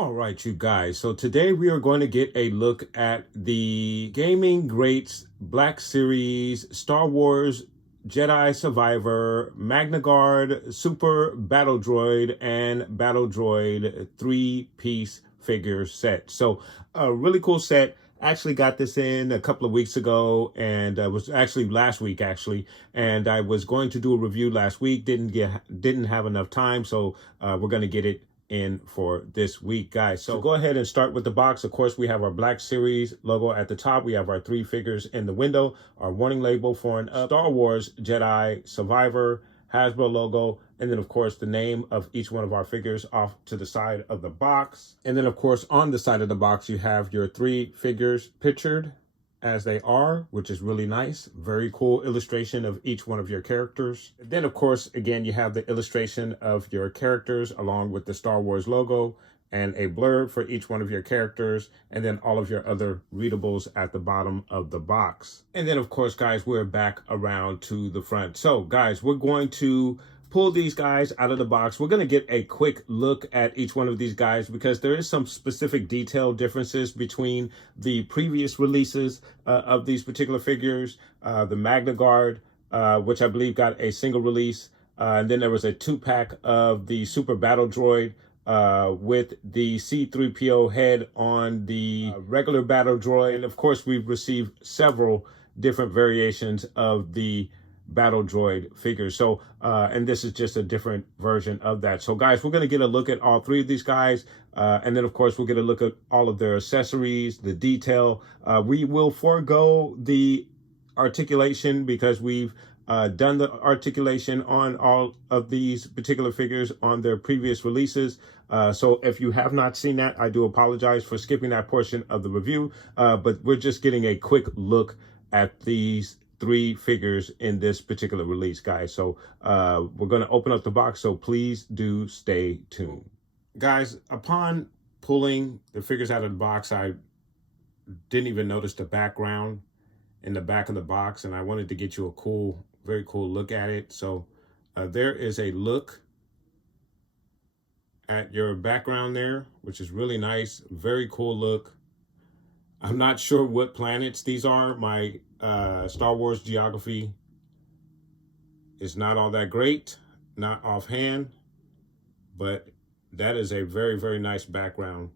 All right, you guys. So today we are going to get a look at the Gaming Greats Black Series Star Wars Jedi Survivor Magna Guard Super Battle Droid and Battle Droid three-piece figure set. So a really cool set. Actually got this in a couple of weeks ago, and was actually last week and I was going to do a review last week. Didn't have enough time, so we're going to get it in for this week, guys. So go ahead and start with the box. Of course, we have our Black Series logo at the top. We have our three figures in the window, our warning label for an Star Wars Jedi Survivor Hasbro logo, and then of course the name of each one of our figures off to the side of the box. And then of course on the side of the box you have your three figures pictured as they are, which is really nice. Very cool illustration of each one of your characters. And then of course, again, you have the illustration of your characters along with the Star Wars logo and a blurb for each one of your characters, and then all of your other readables at the bottom of the box. And then of course, guys, we're back around to the front. So guys, we're going to pull these guys out of the box. We're going to get a quick look at each one of these guys because there is some specific detail differences between the previous releases of these particular figures. The Magna Guard, which I believe got a single release. And then there was a 2-pack of the Super Battle Droid with the C-3PO head on the regular Battle Droid. And of course, we've received several different variations of the Battle Droid figures. So, and this is just a different version of that. So guys, we're going to get a look at all three of these guys. And then of course, we'll get a look at all of their accessories, the detail. We will forego the articulation because we've done the articulation on all of these particular figures on their previous releases. So if you have not seen that, I do apologize for skipping that portion of the review. But we're just getting a quick look at these three figures in this particular release, guys. So we're going to open up the box, so please do stay tuned. Guys, upon pulling the figures out of the box, I didn't even notice the background in the back of the box, and I wanted to get you a cool, very cool look at it. So there is a look at your background there, which is really nice. Very cool look. I'm not sure what planets these are. My Star Wars geography is not all that great, not offhand, but that is a very, very nice background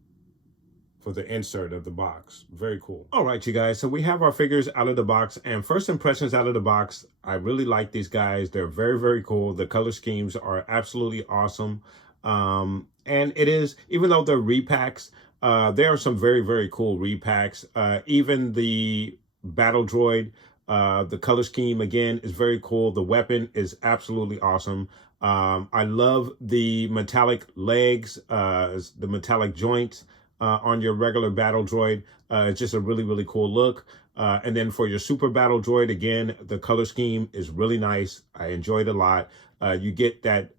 for the insert of the box. Very cool. All right, you guys, so we have our figures out of the box, and first impressions out of the box, I really like these guys. They're very, very cool. The color schemes are absolutely awesome. And it is, even though they're repacks, there are some very, very cool repacks. Even the Battle Droid, the color scheme, again, is very cool. The weapon is absolutely awesome. I love the metallic legs, the metallic joints on your regular Battle Droid. It's just a really, really cool look. And then for your Super Battle Droid, again, the color scheme is really nice. I enjoyed it a lot. You get that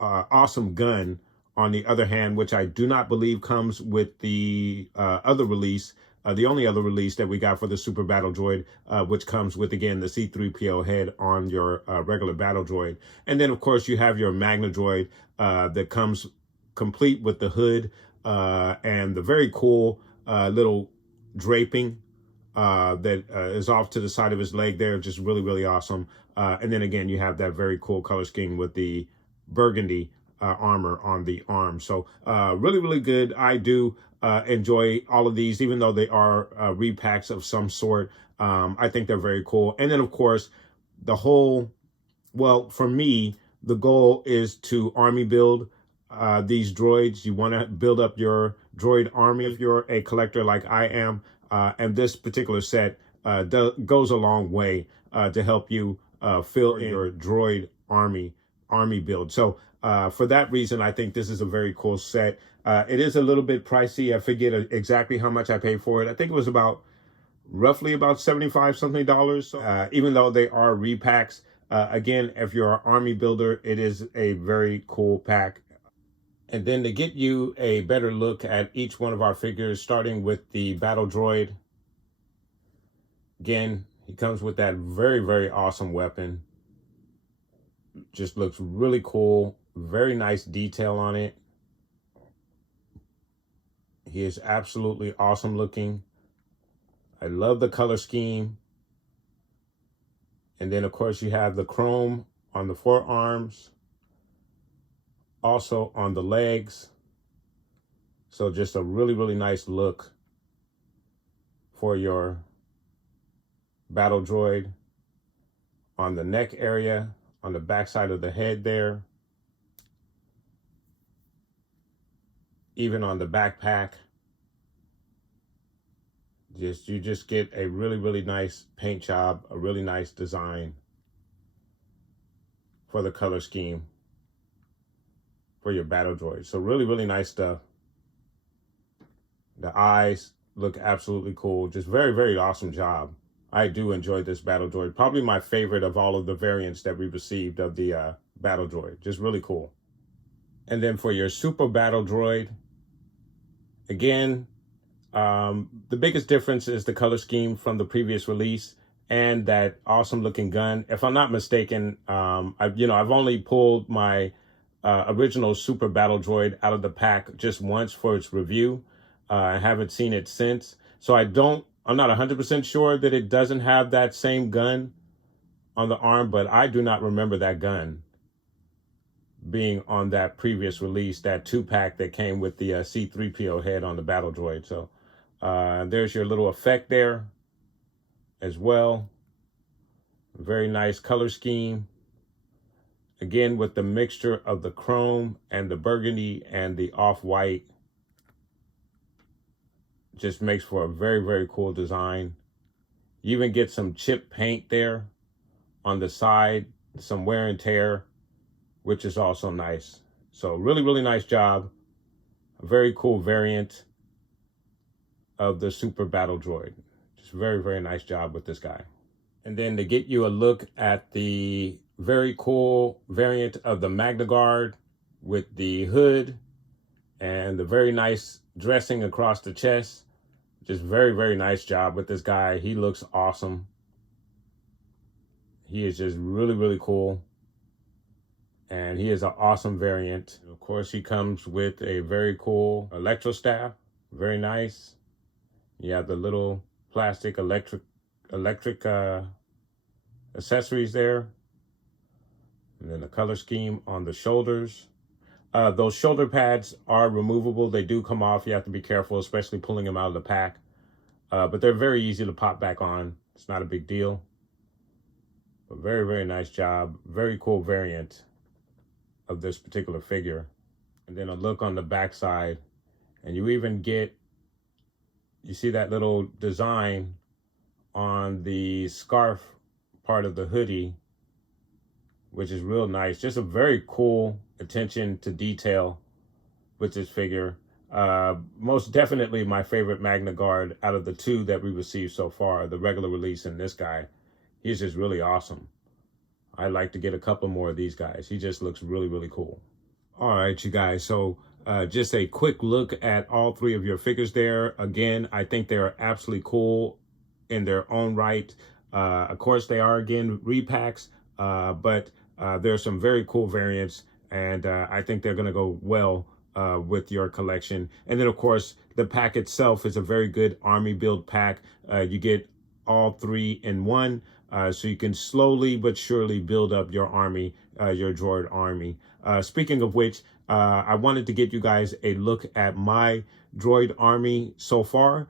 awesome gun on the other hand, which I do not believe comes with the other release, the only other release that we got for the Super Battle Droid, which comes with, again, the C-3PO head on your regular Battle Droid. And then, of course, you have your Magna Droid that comes complete with the hood and the very cool little draping that is off to the side of his leg there. Just really, really awesome. And then, again, you have that very cool color scheme with the burgundy armor on the arm. So really, really good. I do enjoy all of these, even though they are repacks of some sort. I think they're very cool. And then, of course, the whole, well, for me, the goal is to army build these droids. You want to build up your droid army if you're a collector like I am. And this particular set goes a long way to help you fill in your droid army build. So for that reason, I think this is a very cool set. It is a little bit pricey. I forget exactly how much I paid for it. I think it was roughly about 75 something dollars. So, even though they are repacks, again, if you're an army builder, it is a very cool pack. And then to get you a better look at each one of our figures, starting with the battle droid. Again, he comes with that very, very awesome weapon. Just looks really cool. Very nice detail on it. He is absolutely awesome looking. I love the color scheme. And then, of course, you have the chrome on the forearms, also on the legs. So just a really, really nice look for your battle droid. On the neck area, on the back side of the head there. Even on the backpack. You just get a really, really nice paint job, a really nice design for the color scheme for your battle droid. So really, really nice stuff. The eyes look absolutely cool. Just very, very awesome job. I do enjoy this battle droid. Probably my favorite of all of the variants that we received of the battle droid. Just really cool. And then for your super battle droid, again, the biggest difference is the color scheme from the previous release and that awesome looking gun. If I'm not mistaken, I've only pulled my original super battle droid out of the pack just once for its review. I haven't seen it since. So I'm not 100% sure that it doesn't have that same gun on the arm, but I do not remember that gun being on that previous release, that 2-pack that came with the C-3PO head on the battle droid. So there's your little effect there as well. Very nice color scheme. Again, with the mixture of the chrome and the burgundy and the off-white. Just makes for a very, very cool design. You even get some chip paint there on the side, some wear and tear, which is also nice. So really, really nice job. A very cool variant of the super battle droid. Just very, very nice job with this guy. And then to get you a look at the very cool variant of the Magna Guard with the hood and the very nice dressing across the chest. Just very, very nice job with this guy. He looks awesome. He is just really, really cool. And he is an awesome variant. And of course, he comes with a very cool electro staff. Very nice. You have the little plastic electric accessories there. And then the color scheme on the shoulders. Those shoulder pads are removable. They do come off. You have to be careful, especially pulling them out of the pack. But they're very easy to pop back on. It's not a big deal. But very, very nice job. Very cool variant of this particular figure. And then a look on the back side. And you even get, you see that little design on the scarf part of the hoodie, which is real nice. Just a very cool attention to detail with this figure. Most definitely my favorite Magna Guard out of the two that we received so far, the regular release and this guy. He's just really awesome. I'd like to get a couple more of these guys. He just looks really, really cool. All right, you guys. So just a quick look at all three of your figures there. Again, I think they're absolutely cool in their own right. Of course, they are, again, repacks, but there are some very cool variants, and I think they're going to go well with your collection. And then, of course, the pack itself is a very good army build pack. You get all three in one, so you can slowly but surely build up your army, your droid army. Speaking of which, I wanted to get you guys a look at my droid army so far.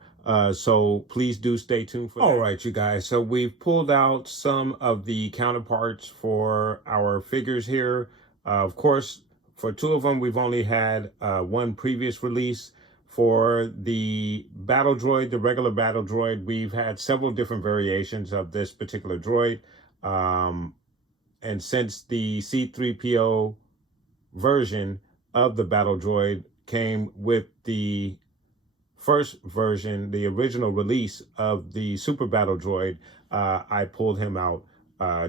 So please do stay tuned for that. All right, you guys. So we've pulled out some of the counterparts for our figures here. Of course, for two of them, we've only had one previous release. For the battle droid, the regular battle droid, we've had several different variations of this particular droid. And since the C-3PO version of the battle droid came with the first version, the original release of the Super Battle Droid. I pulled him out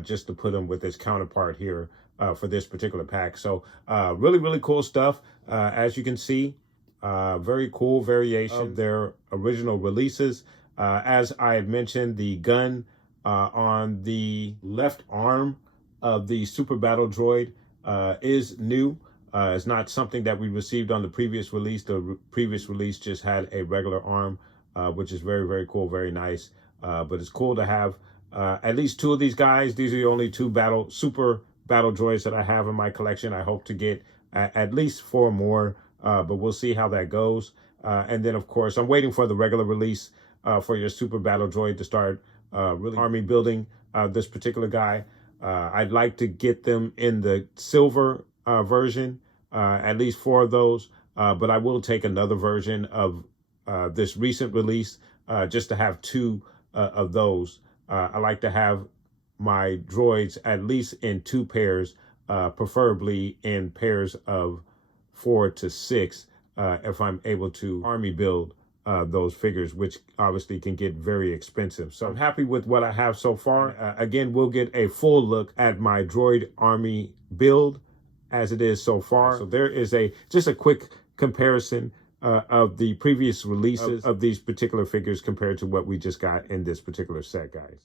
just to put him with his counterpart here for this particular pack. So really, really cool stuff. As you can see, very cool variation of their original releases. As I had mentioned, the gun on the left arm of the Super Battle Droid is new. It's not something that we received on the previous release. The previous release just had a regular arm, which is very, very cool, very nice. But it's cool to have at least two of these guys. These are the only two super battle droids that I have in my collection. I hope to get at least 4 more, but we'll see how that goes. And then, of course, I'm waiting for the regular release for your super battle droid to start really army building this particular guy. I'd like to get them in the silver version, at least 4 of those, but I will take another version of this recent release just to have 2 of those. I like to have my droids at least in 2 pairs, preferably in pairs of 4 to 6, if I'm able to army build those figures, which obviously can get very expensive. So I'm happy with what I have so far. Again, we'll get a full look at my droid army build as it is so far. So there is just a quick comparison of the previous releases of these particular figures compared to what we just got in this particular set, guys.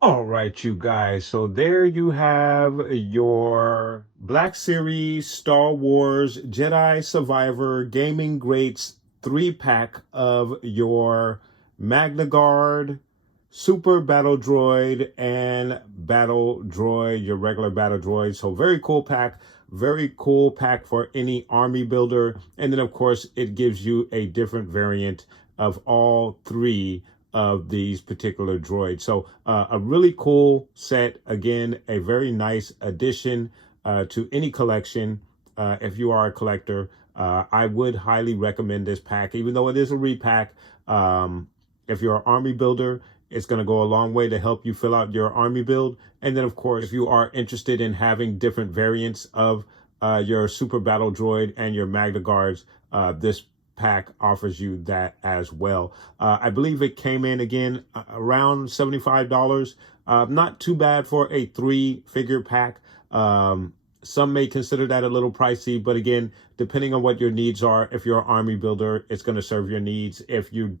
All right, you guys. So there you have your Black Series Star Wars Jedi Survivor Gaming Greats 3-pack of your Magna Guard, Super Battle Droid, and Battle Droid, your regular Battle Droid. So very cool pack. Very cool pack for any army builder. And then, of course, it gives you a different variant of all 3 of these particular droids. So a really cool set. Again, a very nice addition to any collection. If you are a collector, I would highly recommend this pack, even though it is a repack. If you're an army builder, it's going to go a long way to help you fill out your army build. And then, of course, if you are interested in having different variants of your super battle droid and your Magna Guards, this pack offers you that as well. I believe it came in again around $75. Not too bad for a 3-figure pack. Some may consider that a little pricey, but again, depending on what your needs are, if you're an army builder, it's going to serve your needs. If you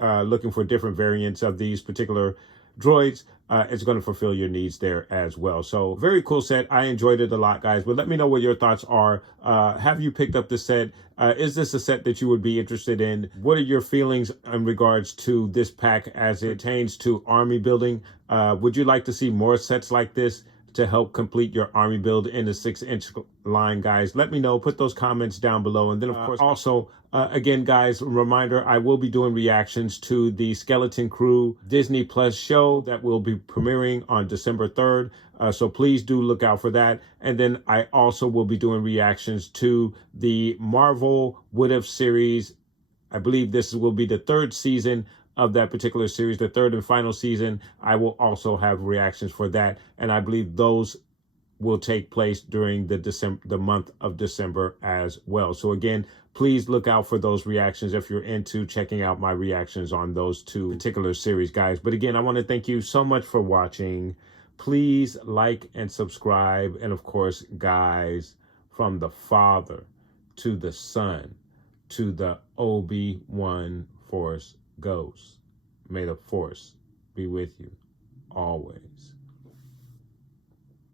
looking for different variants of these particular droids, it's going to fulfill your needs there as well. So very cool set. I enjoyed it a lot, guys, but let me know what your thoughts are. Have you picked up the set? Is this a set that you would be interested in? What are your feelings in regards to this pack as it pertains to army building? Would you like to see more sets like this to help complete your army build in the 6-inch line, guys? Let me know. Put those comments down below. And then, of course, also, again, guys, reminder, I will be doing reactions to the Skeleton Crew Disney Plus show that will be premiering on December 3rd. So please do look out for that. And then I also will be doing reactions to the Marvel What If series. I believe this will be the 3rd season of that particular series, the 3rd and final season. I will also have reactions for that, and I believe those will take place during the month of December as well. So again, please look out for those reactions if you're into checking out my reactions on those 2 particular series, guys. But again, I want to thank you so much for watching. Please like and subscribe, and of course, guys, from the Father to the Son to the Obi-Wan Force Ghost. May the Force be with you always.